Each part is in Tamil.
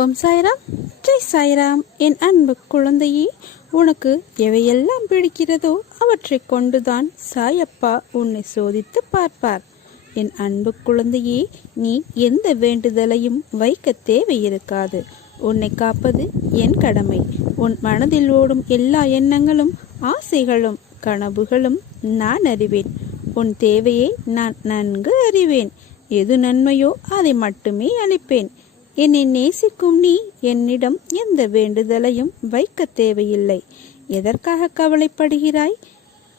ஓம் சாய்ராம். ஜெய் சாய்ராம். என் அன்பு குழந்தையே உனக்கு எவையெல்லாம் பிடிக்கிறதோ அவற்றைக் கொண்டுதான் சாயப்பா உன்னை சோதித்து பார்ப்பார். என் அன்பு குழந்தையே நீ எந்த வேண்டுதலையும் வைக்க தேவையிருக்காது. உன்னை காப்பது என் கடமை. உன் மனதில் ஓடும் எல்லா எண்ணங்களும் ஆசைகளும் கனவுகளும் நான் அறிவேன். உன் தேவையை நான் நன்கு அறிவேன். எது நன்மையோ அதை மட்டுமே அளிப்பேன். என்னை நேசிக்கும் நீ என்னிடம் எந்த வேண்டுதலையும் வைக்க தேவையில்லை. எதற்காக கவலைப்படுகிறாய்?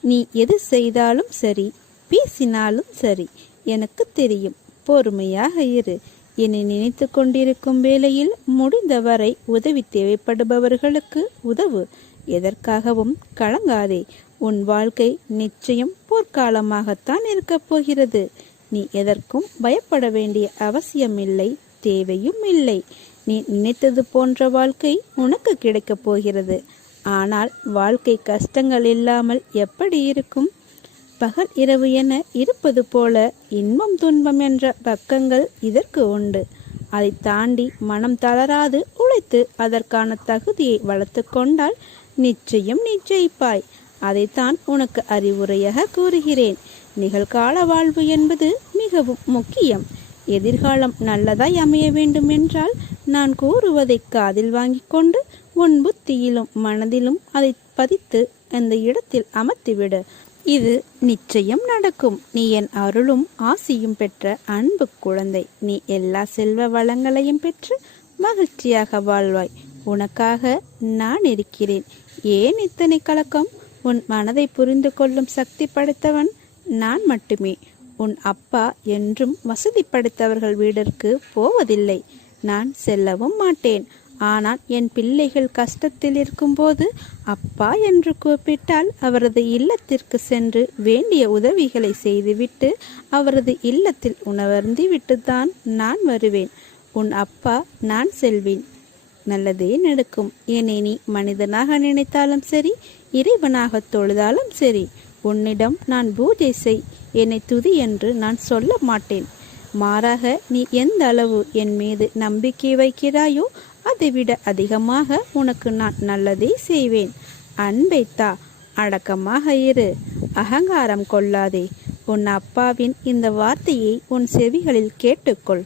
நீ எது செய்தாலும் சரி பேசினாலும் சரி எனக்கு தெரியும். பொறுமையாக இரு. என்னை நினைத்து கொண்டிருக்கும் வேளையில் முடிந்தவரை உதவி தேவைப்படுபவர்களுக்கு உதவு. எதற்காகவும் கலங்காதே. உன் வாழ்க்கை நிச்சயம் போர்க்காலமாகத்தான் இருக்கப் போகிறது. நீ எதற்கும் பயப்பட வேண்டிய அவசியமில்லை. தேவையும் இல்லை. நீ நினைத்தது போன்ற வாழ்க்கை உனக்கு கிடைக்கப் போகிறது. ஆனால் வாழ்க்கை கஷ்டங்கள் இல்லாமல் எப்படி இருக்கும்? பகல் இரவு என இருப்பது போல இன்பம் துன்பம் என்ற பக்கங்கள் இதற்கு உண்டு. அதை தாண்டி மனம் தளராது உழைத்து அதற்கான தகுதியை வளர்த்து கொண்டால் நிச்சயம் நிச்சயிப்பாய் அதைத்தான் உனக்கு அறிவுரையாக கூறுகிறேன். நிகழ்கால வாழ்வு என்பது மிகவும் முக்கியம். எதிர்காலம் நல்லதாய் அமைய வேண்டும் என்றால் நான் கூறுவதை காதில் வாங்கி கொண்டு உன் புத்தியிலும் மனதிலும் அதை பதித்து அந்த இடத்தில் அமர்த்திவிடு. இது நிச்சயம் நடக்கும். நீ என் அருளும் ஆசியும் பெற்ற அன்பு குழந்தை. நீ எல்லா செல்வ வளங்களையும் பெற்று மகிழ்ச்சியாக வாழ்வாய். உனக்காக நான் இருக்கிறேன். ஏன் இத்தனை கலக்கம்? உன் மனதை புரிந்து கொள்ளும் சக்தி படைத்தவன் நான் மட்டுமே. உன் அப்பா என்றும் வசதி படைத்தவர்கள் போவதில்லை. நான் செல்லவும் மாட்டேன். ஆனால் என் பிள்ளைகள் கஷ்டத்தில் இருக்கும்போது அப்பா என்று கூப்பிட்டால் அவரது இல்லத்திற்கு சென்று வேண்டிய உதவிகளை செய்துவிட்டு அவரது இல்லத்தில் உணவருந்தி விட்டுதான் நான் வருவேன். உன் அப்பா நான் செல்வேன். நல்லதே நடக்கும். என்னை நீ மனிதனாக நினைத்தாலும் சரி இறைவனாக தொழுதாலும் சரி உன்னிடம் நான் பூஜை செய். என்னை துதி என்று நான் சொல்ல மாட்டேன். மாறாக நீ எந்த அளவு என் மீது நம்பிக்கை வைக்கிறாயோ அதைவிட அதிகமாக உனக்கு நான் நல்லதே செய்வேன். அன்பை தா அடக்கமாக இரு. அகங்காரம் கொள்ளாதே. உன் அப்பாவின் இந்த வார்த்தையை உன் செவிகளில் கேட்டுக்கொள்.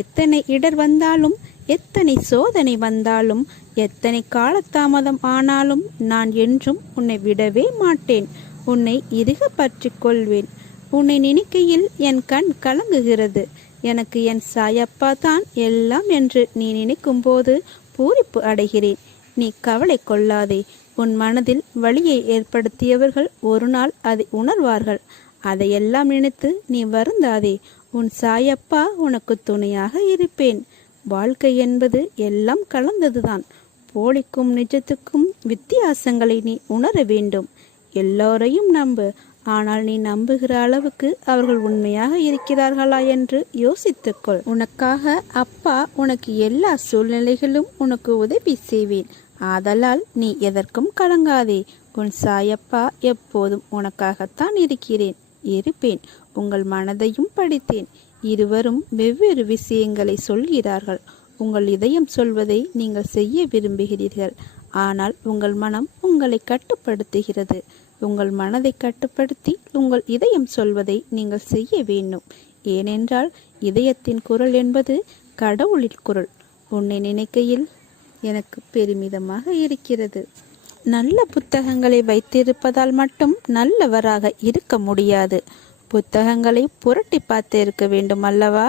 எத்தனை இடர் வந்தாலும் எத்தனை சோதனை வந்தாலும் எத்தனை காலதாமதம் ஆனாலும் நான் என்றும் உன்னை விடவே மாட்டேன். உன்னை இறுக பற்றி கொள்வேன். உன்னை நினைக்கையில் என் கண் கலங்குகிறது. எனக்கு என் சாயப்பா தான் எல்லாம் என்று நீ நினைக்கும் போது பூரிப்பு அடைகிறேன். நீ கவலை கொள்ளாதே. உன் மனதில் வழியை ஏற்படுத்தியவர்கள் ஒரு நாள் அதை உணர்வார்கள். அதையெல்லாம் நினைத்து நீ வருந்தாதே. உன் சாயப்பா உனக்கு துணையாக இருப்பேன். வாழ்க்கை என்பது எல்லாம் கலந்ததுதான். போலிக்கும் நிஜத்துக்கும் வித்தியாசங்களை நீ உணர வேண்டும். எல்லோரையும் நம்பு. ஆனால் நீ நம்புகிற அளவுக்கு அவர்கள் உண்மையாக இருக்கிறார்களா என்று யோசித்துக்கொள். உனக்காக அப்பா உனக்கு எல்லா சூழ்நிலைகளும் உனக்கு உதவி செய்வேன். ஆதலால் நீ எதற்கும் கலங்காதே. உன் சாயப்பா எப்போதும் உனக்காகத்தான் இருக்கிறேன். இருப்பேன். உங்கள் மனதையும் படித்தேன். இருவரும் வெவ்வேறு விஷயங்களை சொல்கிறார்கள். உங்கள் இதயம் சொல்வதை நீங்கள் செய்ய விரும்புகிறீர்கள். ஆனால் உங்கள் மனம் உங்களை கட்டுப்படுத்துகிறது. உங்கள் மனதை கட்டுப்படுத்தி உங்கள் இதயம் சொல்வதை நீங்கள் செய்ய வேண்டும். ஏனென்றால் இதயத்தின் குரல் என்பது கடவுளின் குரல். உன்னை நினைக்கையில் எனக்கு பெருமிதமாக இருக்கிறது. நல்ல புத்தகங்களை வைத்திருப்பதால் மட்டும் நல்லவராக இருக்க முடியாது. புத்தகங்களை புரட்டி பார்த்து இருக்க வேண்டும் அல்லவா?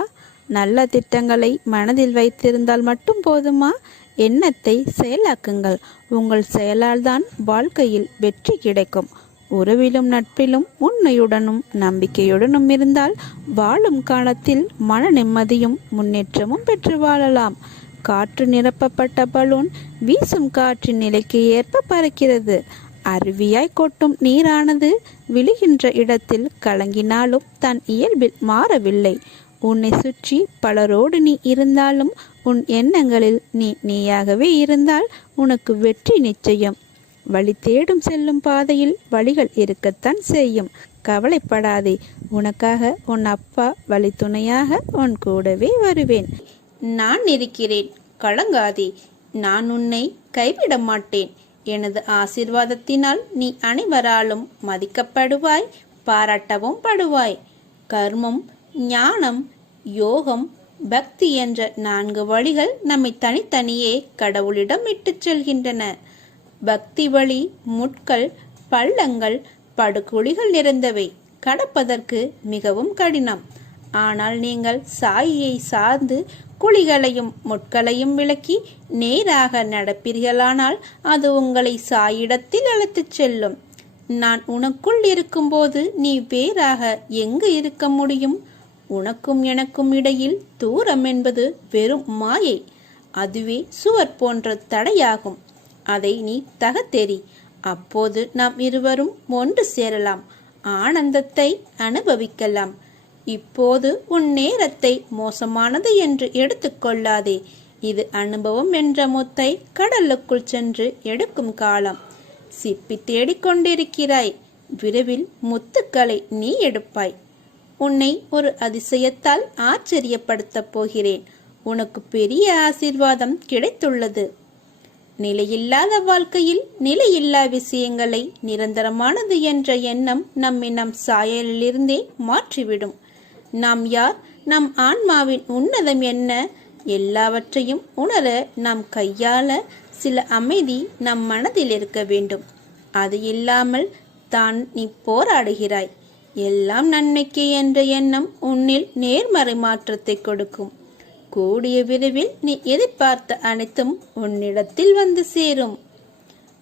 நல்ல திட்டங்களை மனதில் வைத்திருந்தால் மட்டும் போதுமா? எண்ணத்தை செயலாக்குங்கள். உங்கள் செயலால் தான் வாழ்க்கையில் வெற்றி கிடைக்கும். உறவிலும் நட்பிலும் உண்மையுடனும் நம்பிக்கையுடனும் இருந்தால் வாழும் காலத்தில் மன நிம்மதியும் முன்னேற்றமும் பெற்று வாழலாம். காற்று நிரப்பப்பட்ட பலூன் வீசும் காற்றின் நிலைக்கு ஏற்ப பறக்கிறது. அருவியாய் கொட்டும் நீரானது விழுகின்ற இடத்தில் கலங்கினாலும் தன் இயல்பில் மாறவில்லை. உன்னை சுற்றி பலரோடு நீ இருந்தாலும் உன் எண்ணங்களில் நீ நீயாகவே இருந்தால் உனக்கு வெற்றி நிச்சயம். வழி தேடும் செல்லும் பாதையில் வழிகள் இருக்கத்தான் செய்யும். கவலைப்படாதே உனக்காக உன் அப்பா வழி துணையாக உன் கூடவே வருவேன். நான் இருக்கிறேன் கலங்காதே நான் உன்னை கைவிட மாட்டேன். எனது ஆசிர்வாதத்தினால் நீ அனைவராலும் மதிக்கப்படுவாய் பாராட்டவும் படுவாய். கர்மம் ஞானம் யோகம் பக்தி என்ற நான்கு வழிகள் நம்மை தனித்தனியே கடவுளிடம் இட்டுச் செல்கின்றன. பக்தி வழி முட்கள் பள்ளங்கள் படுகுழிகள் நிறைந்தவை. கடப்பதற்கு மிகவும் கடினம். ஆனால் நீங்கள் சாயியை சார்ந்து குழிகளையும் முட்களையும் விளக்கி நேராக நடப்பீர்களானால் அது உங்களை சாயிடத்தில் அழைத்துச் செல்லும். நான் உனக்குள் இருக்கும்போது நீ வேறாக எங்கு இருக்க முடியும்? உனக்கும் எனக்கும் இடையில் தூரம் என்பது வெறும் மாயை. அதுவே சுவர் போன்ற தடையாகும். அதை நீ தகத்தெறி. அப்போது நாம் இருவரும் ஒன்று சேரலாம். ஆனந்தத்தை அனுபவிக்கலாம். இப்போது உன் நேரத்தை மோசமானது என்று எடுத்துக்கொள்ளாதே இது அனுபவம் என்ற முத்தை கடலுக்குள் சென்று எடுக்கும் காலம். சிப்பி தேடிக்கொண்டிருக்கிறாய் விரைவில் முத்துக்களை நீ எடுப்பாய். உன்னை ஒரு அதிசயத்தால் ஆச்சரியப்படுத்தப் போகிறேன். உனக்கு பெரிய ஆசீர்வாதம் கிடைத்துள்ளது. நிலையில்லாத வாழ்க்கையில் நிலையில்லா விஷயங்களை நிரந்தரமானது என்ற எண்ணம் நம்மை நம் சாயலிலிருந்தே மாற்றிவிடும். நாம் யார்? நம் ஆன்மாவின் உன்னதம் என்ன? எல்லாவற்றையும் உணர நாம் கையாள சில அமைதி நம் மனதில் இருக்க வேண்டும். அது இல்லாமல் தான் நீ போராடுகிறாய். எல்லாம் நன்மைக்கே என்ற எண்ணம் உன்னில் நேர்மறை மாற்றத்தை கொடுக்கும். கூடிய விரைவில் நீ எதிர்பார்த்த அனைத்தும் உன்னிடத்தில் வந்து சேரும்.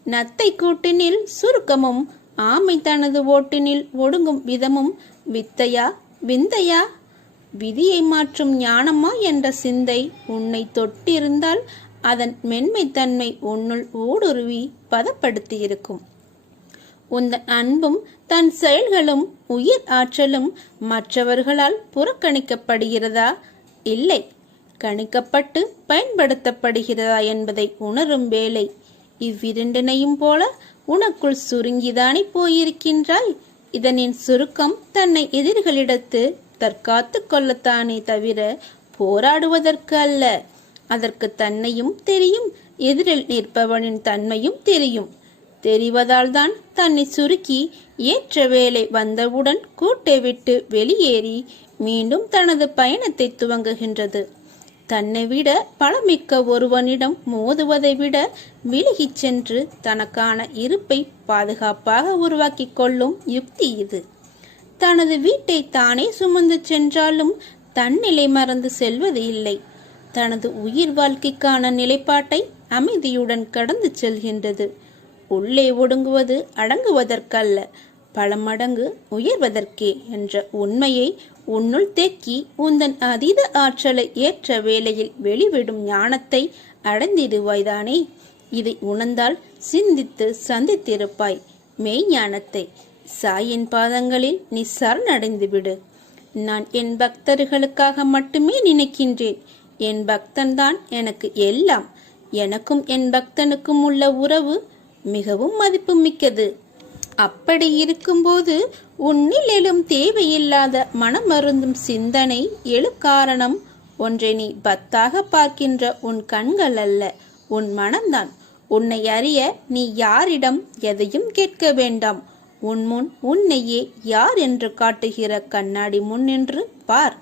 நத்தை கூட்டினில் சுருக்கமும் ஆமை தனது ஓட்டினில் ஒடுங்கும் விதமும் வித்தையா விந்தையா? விதியை மாற்றும் ஞானமா என்ற சிந்தை உன்னை தொட்டிருந்தால் அதன் மென்மைத்தன்மை உன்னுள் ஊடுருவி பதப்படுத்தியிருக்கும். உந்தன் அன்பும் தன் செயல்களும் உயிர் ஆற்றலும் மற்றவர்களால் புறக்கணிக்கப்படுகிறதா? இல்லை. கணிக்கப்பட்டு பயன்படுத்தப்படுகிறதா என்பதை உணரும் வேலை. இவ்விரண்டினையும் போல உனக்குள் சுருங்கிதானே போயிருக்கின்றாய்? இதனின் சுருக்கம் தன்னை எதிரிகளிடத்து தற்காத்து கொள்ளத்தானே தவிர போராடுவதற்கு அல்ல. அதற்கு தன்னையும் தெரியும் எதிரில் நிற்பவனின் தன்மையும் தெரியும். தெரிவதால்தான் தன்னை சுருக்கி ஏற்ற வேலை வந்தவுடன் கூட்டை விட்டு வெளியேறி மீண்டும் தனது பயணத்தை துவங்குகின்றது. தன்னை விட பழமிக்க ஒருவனிடம் மோதுவதை விட விலகிச் சென்று தனக்கான இருப்பை பாதுகாப்பாக உருவாக்கிக் கொள்ளும் யுக்தி இது. தனது வீட்டை தானே சுமந்து சென்றாலும் தன்னிலை மறந்து செல்வது இல்லை. தனது உயிர் வாழ்க்கைக்கான நிலைப்பாட்டை அமைதியுடன் கடந்து செல்கின்றது. உள்ளே ஒடுங்குவது அடங்குவதற்கல்ல பல மடங்கு உயர்வதற்கே என்ற உண்மையை உன்னுள் தேக்கி உந்தன் அதீத ஆற்றலை ஏற்ற வேளையில் வெளிவிடும் ஞானத்தை அடைந்திடுவாய்தானே. இதை உணர்ந்தால் சிந்தித்து சந்தித்திருப்பாய் மெய்ஞானத்தை சாயின் பாதங்களில் நீ சரணடைந்து விடு நான் என் பக்தர்களுக்காக மட்டுமே நினைக்கின்றேன். என் பக்தன்தான் எனக்கு எல்லாம். எனக்கும் என் பக்தனுக்கும் உள்ள உறவு மிகவும் மதிப்புமிக்கது. அப்படி இருக்கும்போது உன்னில் எழும் தேவையில்லாத மனமருந்தும் சிந்தனை எழு காரணம் ஒன்றை நீ பத்தாக பார்க்கின்ற உன் கண்கள் அல்ல உன் மனம்தான். உன்னை அறிய நீ யாரிடம் எதையும் கேட்க வேண்டாம். உன் முன் உன்னையே யார் என்று காட்டுகிற கண்ணாடி முன் என்று பார்.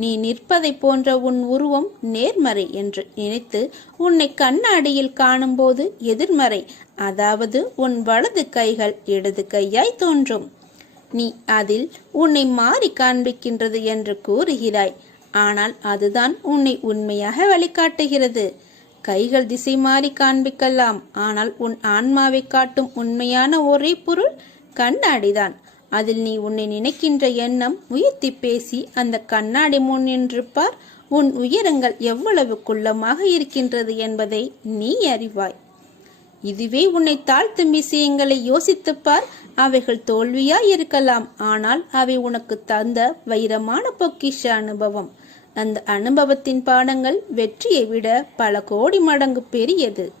நீ நிற்பதை போன்ற உன் உருவம் நேர்மறை என்று நினைத்து உன்னை கண்ணாடியில் காணும்போது எதிர்மறை அதாவது உன் வலது கைகள் இடது கையாய் தோன்றும். நீ அதில் உன்னை மாறி காண்பிக்கின்றது என்று கூறுகிறாய். ஆனால் அதுதான் உன்னை உண்மையாக வழிகாட்டுகிறது. கைகள் திசை மாறி காண்பிக்கலாம் ஆனால் உன் ஆன்மாவை காட்டும் உண்மையான ஒரே பொருள் கண்ணாடிதான். அதில் நீ உன்னை நினைக்கின்ற எண்ணம் உயர்த்தி பேசி அந்த கண்ணாடி முன் நின்றிருப்பார். உன் உயரங்கள் எவ்வளவு குள்ளமாக இருக்கின்றது என்பதை நீ அறிவாய். இதுவே உன்னை தாழ்த்தும் விஷயங்களை யோசித்துப்பார். அவைகள் தோல்வியா இருக்கலாம் ஆனால் அவை உனக்கு தந்த வைரமான பொக்கிஷ அனுபவம். அந்த அனுபவத்தின் பாடங்கள் வெற்றியை விட பல கோடி மடங்கு பெரியது.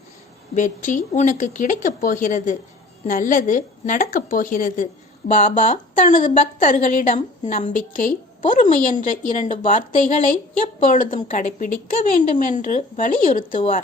வெற்றி உனக்கு கிடைக்கப் போகிறது. நல்லது நடக்கப் போகிறது. பாபா தனது பக்தர்களிடம் நம்பிக்கை பொறுமை என்ற இரண்டு வார்த்தைகளை எப்பொழுதும் கடைபிடிக்க வேண்டும் என்று வலியுறுத்துவார்.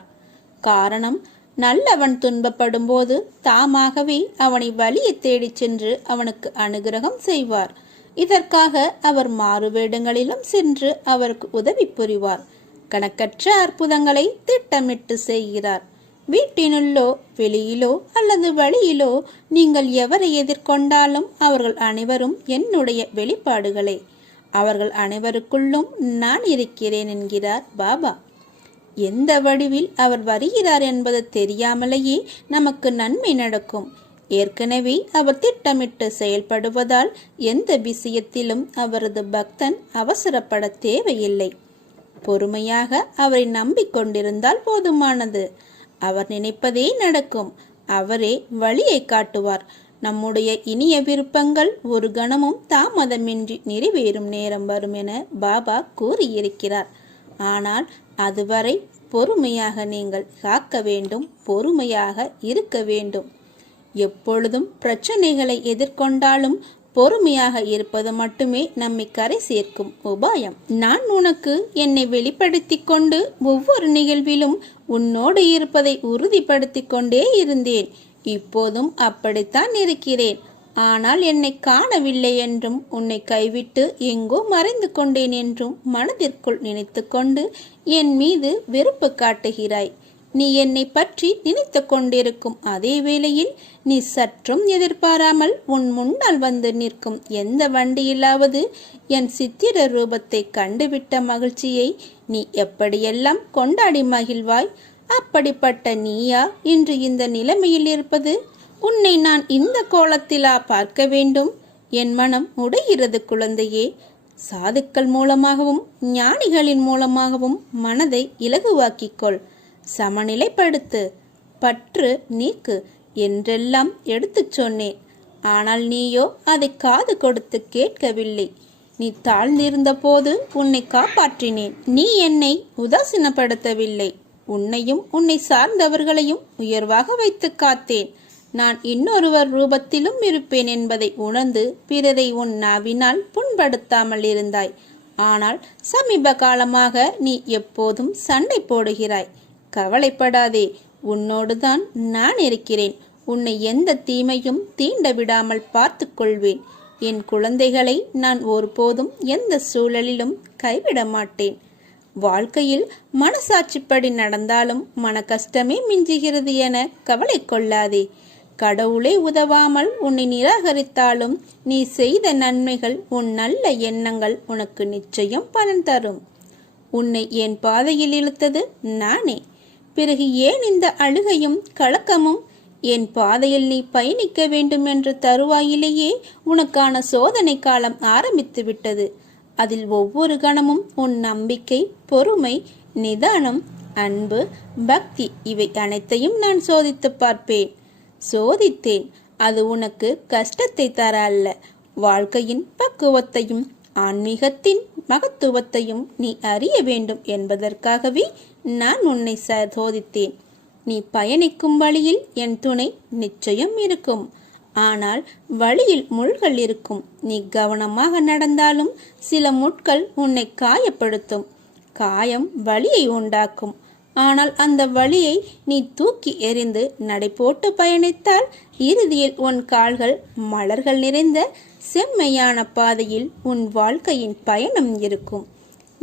காரணம் நல்லவன் துன்பப்படும் போது தாமாகவே அவனை வழியை தேடிச் சென்று அவனுக்கு அனுகிரகம் செய்வார். இதற்காக அவர் மாறுவேடங்களிலும் சென்று அவருக்கு உதவி புரிவார். கணக்கற்ற அற்புதங்களை திட்டமிட்டு செய்கிறார். வீட்டினுள்ளோ வெளியிலோ அல்லது வழியிலோ நீங்கள் எவரை எதிர்கொண்டாலும் அவர்கள் அனைவரும் என்னுடைய வெளிப்பாடுகளே. அவர்கள் அனைவருக்குள்ளும் நான் இருக்கிறேன் என்கிறார் பாபா. எந்த வடிவில் அவர் வருகிறார் என்பது தெரியாமலேயே நமக்கு நன்மை நடக்கும். ஏற்கனவே அவர் திட்டமிட்டு செயல்படுவதால் எந்த விஷயத்திலும் அவரது பக்தன் அவசரப்பட தேவையில்லை. பொறுமையாக அவரை நம்பிக்கொண்டிருந்தால் போதுமானது. அவர் நினைப்பதே நடக்கும். அவரே வழியை காட்டுவார். நம்முடைய இனிய விருப்பங்கள் ஒரு கணமும் தாமதமின்றி நிறைவேறும் நேரம் வரும் என பாபா கூறியிருக்கிறார். ஆனால் அதுவரை பொறுமையாக நீங்கள் காக்க வேண்டும் பொறுமையாக இருக்க வேண்டும். எப்பொழுதும் பிரச்சனைகளை எதிர்கொண்டாலும் பொறுமையாக இருப்பது மட்டுமே நம்மை கரை சேர்க்கும் உபாயம். நான் உனக்கு என்னை வெளிப்படுத்திக் கொண்டு ஒவ்வொரு நிகழ்விலும் உன்னோடு இருப்பதை உறுதிப்படுத்திக் கொண்டே இருந்தேன். இப்போதும் அப்படித்தான் இருக்கிறேன். ஆனால் என்னை காணவில்லை என்றும் உன்னை கைவிட்டு எங்கோ மறைந்து கொண்டேன் என்றும் மனதிற்குள் நினைத்துக்கொண்டு என் மீது வெறுப்பு காட்டுகிறாய். நீ என்னை பற்றி நினைத்து கொண்டிருக்கும் அதே வேளையில் நீ சற்றும் எதிர்பாராமல் உன் முன்னால் வந்து நிற்கும் எந்த வண்டியிலாவது என் சித்திர ரூபத்தை கண்டுவிட்ட மகிழ்ச்சியை நீ எப்படியெல்லாம் கொண்டாடி மகிழ்வாய்? அப்படிப்பட்ட நீயா? இன்று இந்த நிலைமையில் இருப்பது உன்னை நான் இந்த கோலத்திலா பார்க்க வேண்டும்? என் மனம் உடைகிறது குழந்தையே. சாதுக்கள் மூலமாகவும் ஞானிகளின் மூலமாகவும் மனதை இலகுவாக்கிக் கொள். சமநிலைப்படுத்து. பற்று நீக்கு என்றெல்லாம் எடுத்துச் சொன்னேன். ஆனால் நீயோ அதை காது கொடுத்து கேட்கவில்லை. நீ தாழ்ந்திருந்த போது உன்னை காப்பாற்றினேன். நீ என்னை உதாசீனப்படுத்தவில்லை. உன்னையும் உன்னை சார்ந்தவர்களையும் உயர்வாக வைத்து காத்தேன். நான் இன்னொருவர் ரூபத்திலும் இருப்பேன் என்பதை உணர்ந்து பிறரை உன் நாவினால் புண்படுத்தாமல் இருந்தாய். ஆனால் சமீப காலமாக நீ எப்போதும் சண்டை போடுகிறாய். கவலைப்படாதே. உன்னோடுதான் நான் இருக்கிறேன். உன்னை எந்த தீமையும் தீண்ட விடாமல் பார்த்து கொள்வேன் என் குழந்தைகளை நான் ஒருபோதும் எந்த சூழலிலும் கைவிட மாட்டேன். வாழ்க்கையில் மனசாட்சிப்படி நடந்தாலும் மன கஷ்டமே மிஞ்சுகிறது என கவலை கொள்ளாதே. கடவுளே உதவாமல் உன்னை நிராகரித்தாலும் நீ செய்த நன்மைகள் உன் நல்ல எண்ணங்கள் உனக்கு நிச்சயம் பலன் தரும். உன்னை என் பாதையில் இழுத்தது நானே. பிறகு ஏன் இந்த அழுகையும் கலக்கமும்? என் பாதையில் நீ பயணிக்க வேண்டும் என்ற தருவாயிலேயே உனக்கான சோதனை காலம் ஆரம்பித்து விட்டது. அதில் ஒவ்வொரு கணமும் உன் நம்பிக்கை பொறுமை நிதானம் அன்பு பக்தி இவை அனைத்தையும் நான் சோதித்து பார்ப்பேன். சோதித்தேன். அது உனக்கு கஷ்டத்தை தர அல்ல. வாழ்க்கையின் பக்குவத்தையும் ஆன்மீகத்தின் மகத்துவத்தையும் நீ அறிய வேண்டும் என்பதற்காகவே நான் உன்னை சோதித்தேன். நீ பயணிக்கும் வழியில் என் துணை நிச்சயம் இருக்கும். ஆனால் வழியில் முள்கள் இருக்கும். நீ கவனமாக நடந்தாலும் சில முட்கள் உன்னை காயப்படுத்தும். காயம் வழியை உண்டாக்கும். ஆனால் அந்த வழியை நீ தூக்கி எறிந்து நடைபோட்டு பயணித்தால் இறுதியில் உன் கால்கள் மலர்கள் நிறைந்த செம்மையான பாதையில் உன் வாழ்க்கையின் பயணம் இருக்கும்.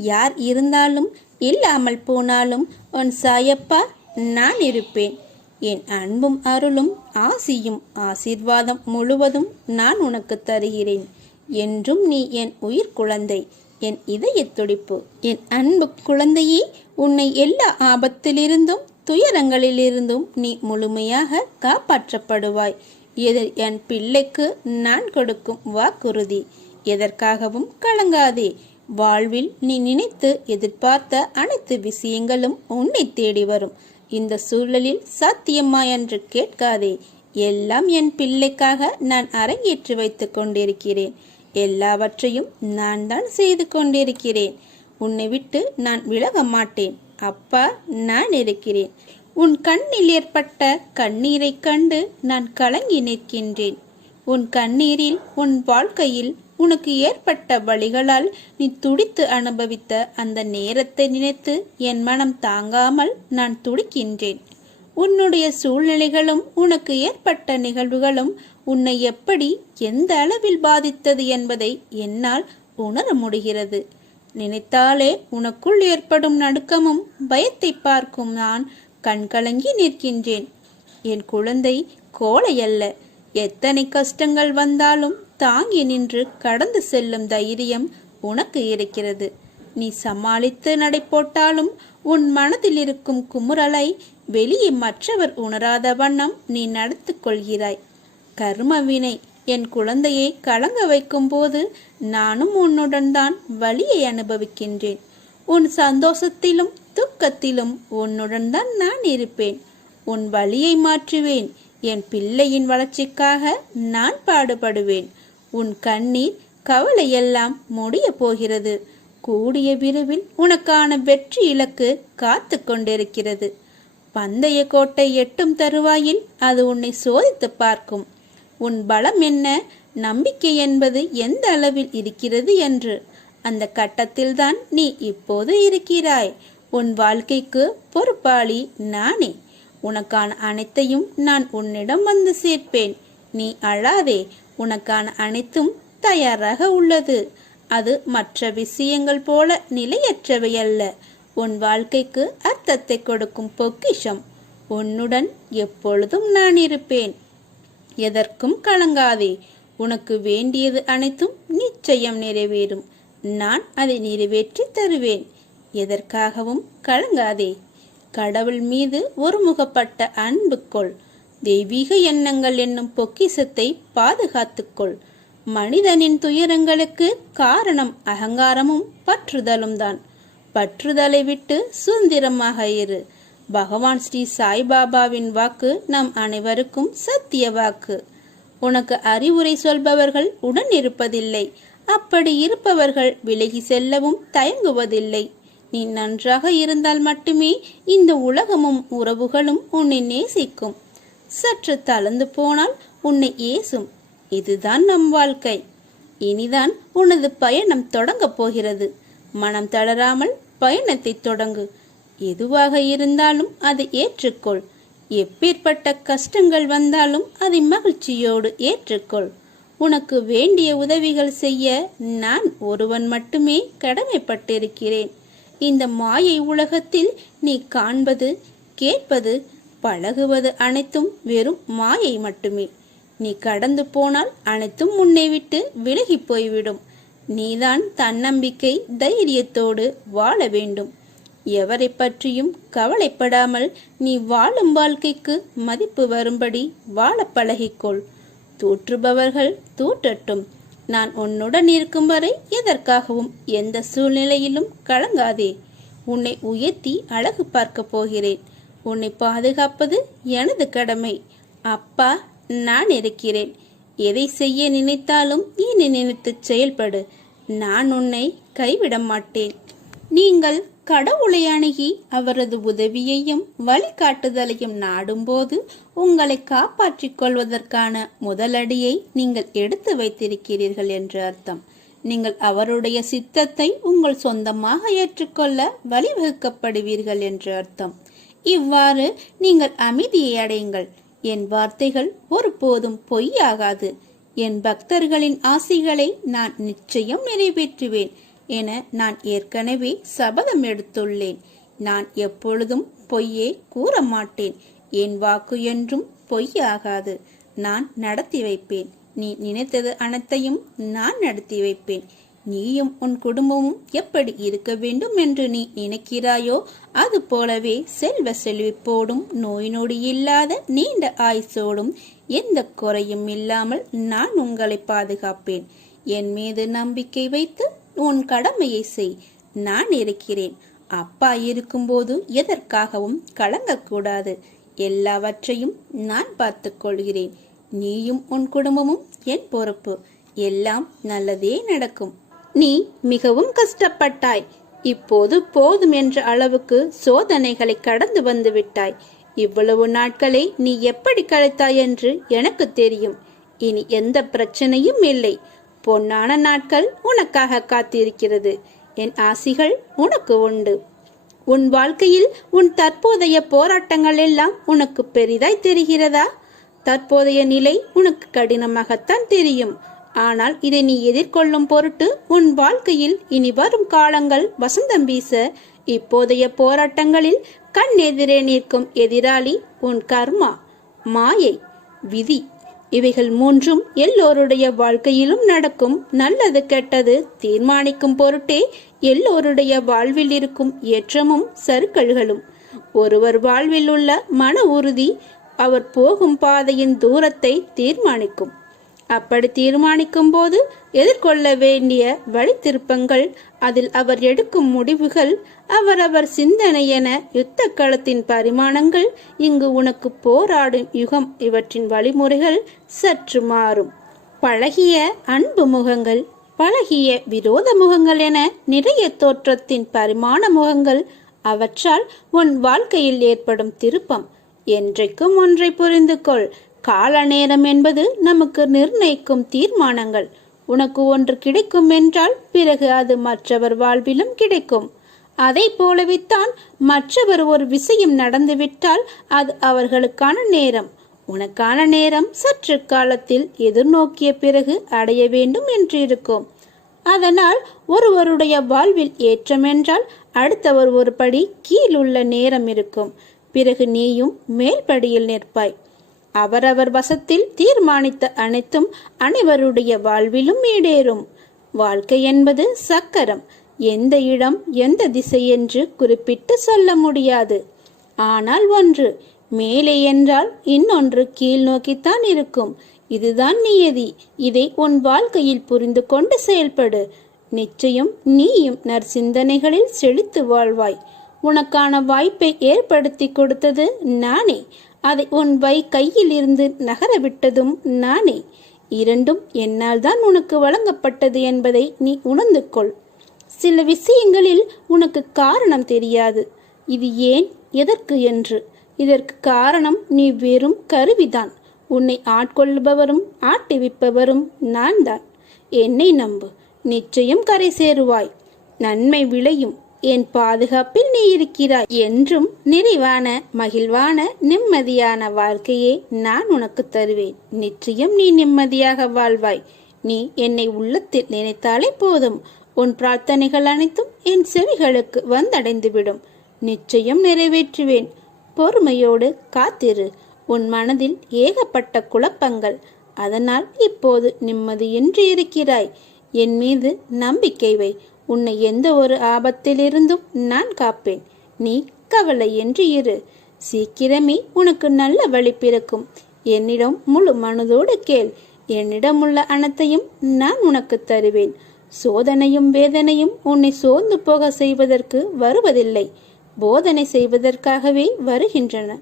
யார் இருந்தாலும் இல்லாமல் போனாலும் உன் சாயப்பா நான் இருப்பேன். என் அன்பும் அருளும் ஆசியும் ஆசீர்வாதம் முழுவதும் நான் உனக்கு தருகிறேன். என்றும் நீ என் உயிர் குழந்தை என் இதய துடிப்பு. என் அன்பு குழந்தையே உன்னை எல்லா ஆபத்திலிருந்தும் துயரங்களிலிருந்தும் நீ முழுமையாக காப்பாற்றப்படுவாய். இது என் பிள்ளைக்கு நான் கொடுக்கும் வாக்குறுதி. எதற்காகவும் கலங்காதே. வாழ்வில் நீ நினைத்து எதிர்பார்த்த அனைத்து விஷயங்களும் உன்னை தேடி வரும். இந்த சூழலில் சாத்தியமா என்று கேட்காதே. எல்லாம் என் பிள்ளைக்காக நான் அரங்கேற்றி வைத்துக் கொண்டிருக்கிறேன். எல்லாவற்றையும் நான் தான் செய்து கொண்டிருக்கிறேன். உன்னை விட்டு நான் விலக மாட்டேன். அப்பா நான் இருக்கிறேன். உன் கண்ணில் ஏற்பட்ட கண்ணீரைக் கண்டு நான் கலங்கி நிற்கின்றேன். உன் கண்ணீரில் உன் வாழ்க்கையில் உனக்கு ஏற்பட்ட வழிகளால் நீ துடித்து அனுபவித்த அந்த நேரத்தை நினைத்து என் மனம் தாங்காமல் நான் துடிக்கின்றேன். உன்னுடைய சூழ்நிலைகளும் உனக்கு ஏற்பட்ட நிகழ்வுகளும் உன்னை எப்படி எந்த அளவில் பாதித்தது என்பதை என்னால் உணர முடிகிறது. நினைத்தாலே உனக்குள் ஏற்படும் நடுக்கமும் பயத்தை பார்க்கும் நான் கண்கலங்கி நிற்கின்றேன். என் குழந்தை கோழை அல்ல எத்தனை கஷ்டங்கள் வந்தாலும் தாங்கி நின்று கடந்து செல்லும் தைரியம் உனக்கு இருக்கிறது. நீ சமாளித்து நடை போட்டாலும் உன் மனதில் இருக்கும் குமுறலை வெளியே மற்றவர் உணராத வண்ணம் நீ நடத்து கொள்கிறாய். கர்மவினை என் குழந்தையை கலங்க வைக்கும் போது நானும் உன்னுடன் தான் வழியை அனுபவிக்கின்றேன். உன் சந்தோஷத்திலும் துக்கத்திலும் உன்னுடன் தான் நான் இருப்பேன். உன் வழியை மாற்றுவேன். என் பிள்ளையின் வளர்ச்சிக்காக நான் பாடுபடுவேன். உன் கண்ணீர் கவலையெல்லாம் முடிய போகிறது. கூடிய விரைவில் உனக்கான வெற்றி இலக்கு காத்து கொண்டிருக்கிறது. பந்தய கோட்டை எட்டும் தருவாயில் அது உன்னை சோதித்து பார்க்கும். உன் பலம் என்ன? நம்பிக்கை என்பது எந்த அளவில் இருக்கிறது என்று. அந்த கட்டத்தில்தான் நீ இப்போது இருக்கிறாய். உன் வாழ்க்கைக்கு பொறுப்பாளி நானே. உனக்கான அனைத்தையும் நான் உன்னிடம் வந்து சேர்ப்பேன். நீ அழாதே. உனக்கான அனைத்தும் தயாராக உள்ளது. அது மற்ற விஷயங்கள் போல நிலையற்றவை அல்ல. உன் வாழ்க்கைக்கு அர்த்தத்தை கொடுக்கும் பொக்கிஷம். உன்னுடன் எப்பொழுதும் நான் இருப்பேன். எதற்கும் கலங்காதே. உனக்கு வேண்டியது அனைத்தும் நிச்சயம் நிறைவேறும். நான் அதை நிறைவேற்றி தருவேன். எதற்காகவும் கலங்காதே. கடவுள் மீது ஒருமுகப்பட்ட அன்பு கொள். தெய்வீக எண்ணங்கள் என்னும் பொக்கிசத்தை பாதுகாத்துக்கொள். மனிதனின் துயரங்களுக்கு காரணம் அகங்காரமும் பற்றுதலும் தான் பற்றுதலை விட்டு சுதந்திரமாக இரு. பகவான் ஸ்ரீ சாய்பாபாவின் வாக்கு நம் அனைவருக்கும் சத்திய வாக்கு. உனக்கு அறிவுரை சொல்பவர்கள் உடன் இருப்பதில்லை அப்படி இருப்பவர்கள் விலகி செல்லவும் தயங்குவதில்லை. நீ நன்றாக இருந்தால் மட்டுமே இந்த உலகமும் உறவுகளும் உன்னை நேசிக்கும். சற்று தளர்ந்து போனால் உன்னை ஏசும். இதுதான் நம் வாழ்க்கை. இனிதான் உனது பயணம் தொடங்கப் போகிறது. மனம் தளராமல் பயணத்தை தொடங்கு. எதுவாக இருந்தாலும் அதை ஏற்றுக்கொள். எப்பேற்பட்ட கஷ்டங்கள் வந்தாலும் அதை மகிழ்ச்சியோடு ஏற்றுக்கொள். உனக்கு வேண்டிய உதவிகள் செய்ய நான் ஒருவன் மட்டுமே கடமைப்பட்டிருக்கிறேன். இந்த மாயை உலகத்தில் நீ காண்பது கேட்பது பழகுவது அனைத்தும் வெறும் மாயை மட்டுமே. நீ கடந்து போனால் அனைத்தும் உன்னை விட்டு விலகி போய்விடும். நீதான் தன்னம்பிக்கை தைரியத்தோடு வாழ வேண்டும். எவரை பற்றியும் கவலைப்படாமல் நீ வாழும் வாழ்க்கைக்கு மதிப்பு வரும்படி வாழ பழகிக்கொள். தூற்றுபவர்கள் தூற்றட்டும். நான் உன்னுடன் இருக்கும் வரை எதற்காகவும் எந்த சூழ்நிலையிலும் கலங்காதே. உன்னை உயர்த்தி அழகு பார்க்க போகிறேன். உன்னை பாதுகாப்பது எனது கடமை. அப்பா நான் இருக்கிறேன். எதை செய்ய நினைத்தாலும் இனி நினைத்து செயல்படு. நான் உன்னை கைவிட மாட்டேன். நீங்கள் கடவுளை அணுகி அவரது உதவியையும் வழிகாட்டுதலையும் நாடும்போது உங்களை காப்பாற்றிக் கொள்வதற்கான முதலடியை நீங்கள் எடுத்து வைத்திருக்கிறீர்கள் என்று அர்த்தம். நீங்கள் அவருடைய சித்தத்தை உங்கள் சொந்தமாக ஏற்றுக்கொள்ள வழிவகுக்கப்படுவீர்கள் என்று அர்த்தம். இவ்வாறு நீங்கள் அமைதியை அடையுங்கள் என் வார்த்தைகள் ஒருபோதும் பொய்யாகாது. என் பக்தர்களின் ஆசைகளை நான் நிச்சயம் நிறைவேற்றுவேன் என நான் ஏற்கனவே சபதம் எடுத்துள்ளேன். நான் எப்பொழுதும் பொய்யே கூற மாட்டேன் என் வாக்கு என்றும் பொய்யாகாது. நான் நடத்தி வைப்பேன். நீ நினைத்தது அனைத்தையும் நான் நடத்தி வைப்பேன். நீயும் உன் குடும்பமும் எப்படி இருக்க வேண்டும் என்று நீ நினைக்கிறாயோ அது போலவே செல்வ செழிப்போடும் நோய் நொடி இல்லாத நீண்ட ஆயுசோடும் எந்த குறையும் இல்லாமல் நான் உங்களை பாதுகாப்பேன். என் மீது நம்பிக்கை வைத்து உன் கடமையை செய். நான் இருக்கிறேன். அப்பா இருக்கும்போது எதற்காகவும் கலங்கக்கூடாது. எல்லாவற்றையும் நான் பார்த்துக் கொள்கிறேன். நீயும் உன் குடும்பமும் என் பொறுப்பு. எல்லாம் நல்லதே நடக்கும். நீ மிகவும் கஷ்டப்பட்டாய். இப்போது போதும் என்ற அளவுக்கு சோதனைகளை கடந்து வந்து விட்டாய். இவ்வளவு நாட்களை நீ எப்படி கழித்தாய் என்று எனக்கு தெரியும். இனி எந்த பிரச்சனையும் இல்லை. பொன்னான நாட்கள் உனக்காக காத்திருக்கிறது. என் ஆசிகள் உனக்கு உண்டு. உன் வாழ்க்கையில் உன் தற்போதைய போராட்டங்கள் எல்லாம் உனக்கு பெரிதாய் தெரிகிறதா? தற்போதைய நிலை உனக்கு கடினமாகத்தான் தெரியும். ஆனால் இதை நீ எதிர்கொள்ளும் பொருட்டு உன் வாழ்க்கையில் இனி வரும் காலங்கள் வசந்தம் வீச இப்போதைய போராட்டங்களில் கண் எதிரே நிற்கும் எதிராளி உன் கர்மா மாயை விதி. இவைகள் மூன்றும் எல்லோருடைய வாழ்க்கையிலும் நடக்கும் நல்லது கெட்டது தீர்மானிக்கும் பொருட்டே எல்லோருடைய வாழ்வில் இருக்கும் ஏற்றமும் சறுக்கல்களும் ஒருவர் வாழ்வில் உள்ள மன உறுதி அவர் போகும் பாதையின் தூரத்தை தீர்மானிக்கும். அப்படி தீர்மானிக்கும் போது எதிர்கொள்ள வேண்டிய வழித்திருப்பங்கள் அதில் அவர் எடுக்கும் முடிவுகள் அவரவர் சிந்தனை என யுத்த களத்தின் பரிமாணங்கள் இங்கு உனக்கு போராடும் யுகம் இவற்றின் வழிமுறைகள் சற்று மாறும். பழகிய அன்பு முகங்கள் பழகிய விரோத முகங்கள் என நிறைய தோற்றத்தின் பரிமாண முகங்கள் அவற்றால் உன் வாழ்க்கையில் ஏற்படும் திருப்பம் என்றைக்கும் ஒன்றை புரிந்து கொள் கால நேரம் என்பது நமக்கு நிர்ணயிக்கும் தீர்மானங்கள். உனக்கு ஒன்று கிடைக்கும் என்றால் பிறகு அது மற்றவர் வாழ்விலும் கிடைக்கும். அதை போலவேத்தான் மற்றவர் ஒரு விஷயம் நடந்துவிட்டால் அது அவர்களுக்கான நேரம். உனக்கான நேரம் சற்று காலத்தில் எதிர்நோக்கிய பிறகு அடைய வேண்டும் என்று இருக்கும். அதனால் ஒருவருடைய வாழ்வில் ஏற்றம் என்றால் அடுத்தவர் ஒரு படி கீழுள்ள நேரம் இருக்கும். பிறகு நீயும் மேல்படியில் நிற்பாய். அவரவர் வசத்தில் தீர்மானித்த அனைத்தும் அனைவருடைய வாழ்விலும் ஈடேறும். வாழ்க்கை என்பது சக்கரம். எந்த இடம் எந்த திசை என்று குறிப்பிட்டு சொல்ல முடியாது. ஆனால் ஒன்று மேலே என்றால் இன்னொன்று கீழ் நோக்கித்தான் இருக்கும். இதுதான் நியதி. இதை உன் வாழ்க்கையில் புரிந்து கொண்டு செயல்படு. நிச்சயம் நீயும் நற்சிந்தனைகளில் செழித்து வாழ்வாய். உனக்கான வாய்ப்பை ஏற்படுத்தி கொடுத்தது நானே. அதை உன் வை கையிலிருந்து நகர விட்டதும் நானே. இரண்டும் என்னால் தான் உனக்கு வழங்கப்பட்டது என்பதை நீ உணர்ந்து கொள் சில விஷயங்களில் உனக்கு காரணம் தெரியாது. இது ஏன்? எதற்கு என்று. இதற்கு காரணம் நீ வெறும் கருவிதான். உன்னை ஆட்கொள்பவரும் ஆட்டிவிப்பவரும் நான் தான் என்னை நம்பு. நிச்சயம் கரை சேருவாய். நன்மை விளையும். என் பாதுகாப்பில் நீ இருக்கிறாய் என்றும் நிறைவான மகிழ்வான நிம்மதியான வாழ்க்கையை நான் உனக்கு தருவேன். நிச்சயம் நீ நிம்மதியாக வாழ்வாய். நீ என்னை உள்ளத்தில் நினைத்தாலே போதும். உன் பிரார்த்தனைகள் அனைத்தும் என் செவிகளுக்கு வந்தடைந்துவிடும். நிச்சயம் நிறைவேற்றுவேன். பொறுமையோடு காத்திரு. உன் மனதில் ஏகப்பட்ட குழப்பங்கள். அதனால் இப்போது நிம்மதியின்றி இருக்கிறாய். என் மீது நம்பிக்கை வை. உன்னை எந்த ஒரு ஆபத்திலிருந்தும் நான் காப்பேன். நீ கவலையின்றி இரு. சீக்கிரமே உனக்கு நல்ல வழி பிறக்கும். என்னிடம் முழு மனதோடு கேள். என்னிடமுள்ள அனைத்தையும் நான் உனக்கு தருவேன். சோதனையும் வேதனையும் உன்னை சோர்ந்து போக செய்வதற்கு வருவதில்லை. போதனை செய்வதற்காகவே வருகின்றன.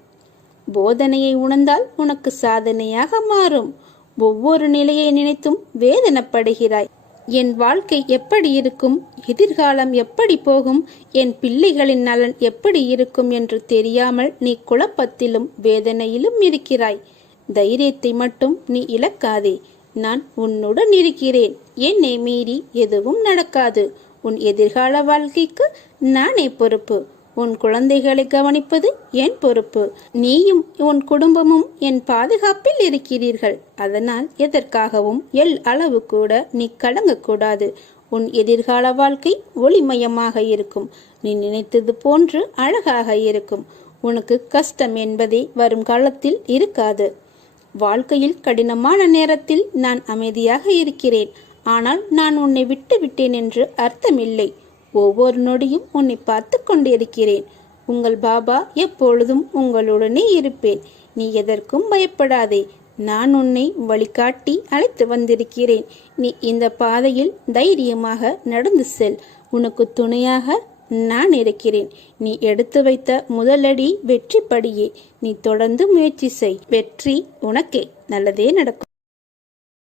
போதனையை உணர்ந்தால் உனக்கு சாதனையாக மாறும். ஒவ்வொரு நிலையை நினைத்தும் வேதனைப்படுகிறாய். என் வாழ்க்கை எப்படி இருக்கும்? எதிர்காலம் எப்படி போகும்? என் பிள்ளைகளின் நலன் எப்படி இருக்கும் என்று தெரியாமல் நீ குழப்பத்திலும் வேதனையிலும் இருக்கிறாய். தைரியத்தை மட்டும் நீ இழக்காதே. நான் உன்னுடன் இருக்கிறேன். என்னை மீறி எதுவும் நடக்காது. உன் எதிர்கால வாழ்க்கைக்கு நானே பொறுப்பு. உன் குழந்தைகளை கவனிப்பது என் பொறுப்பு. நீயும் உன் குடும்பமும் என் பாதுகாப்பில் இருக்கிறீர்கள். அதனால் எதற்காகவும் எல் அளவு கூட நீ கலங்கக்கூடாது. உன் எதிர்கால வாழ்க்கை ஒளிமயமாக இருக்கும். நீ நினைத்தது போன்று அழகாக இருக்கும். உனக்கு கஷ்டம் என்பதே வரும் காலத்தில் இருக்காது. வாழ்க்கையில் கடினமான நேரத்தில் நான் அமைதியாக இருக்கிறேன். ஆனால் நான் உன்னை விட்டு விட்டேன் என்று அர்த்தமில்லை. ஒவ்வொரு நொடியும் உன்னை பார்த்து கொண்டிருக்கிறேன். உங்கள் பாபா எப்பொழுதும் உங்களுடனே இருப்பேன். நீ எதற்கும் பயப்படாதே. நான் உன்னை வழிகாட்டி அழைத்து வந்திருக்கிறேன். நீ இந்த பாதையில் தைரியமாக நடந்து செல். உனக்கு துணையாக நான் இருக்கிறேன். நீ எடுத்து வைத்த முதலடி வெற்றி படியே நீ தொடர்ந்து முயற்சி செய். வெற்றி உனக்கே. நல்லதே நடக்கும்.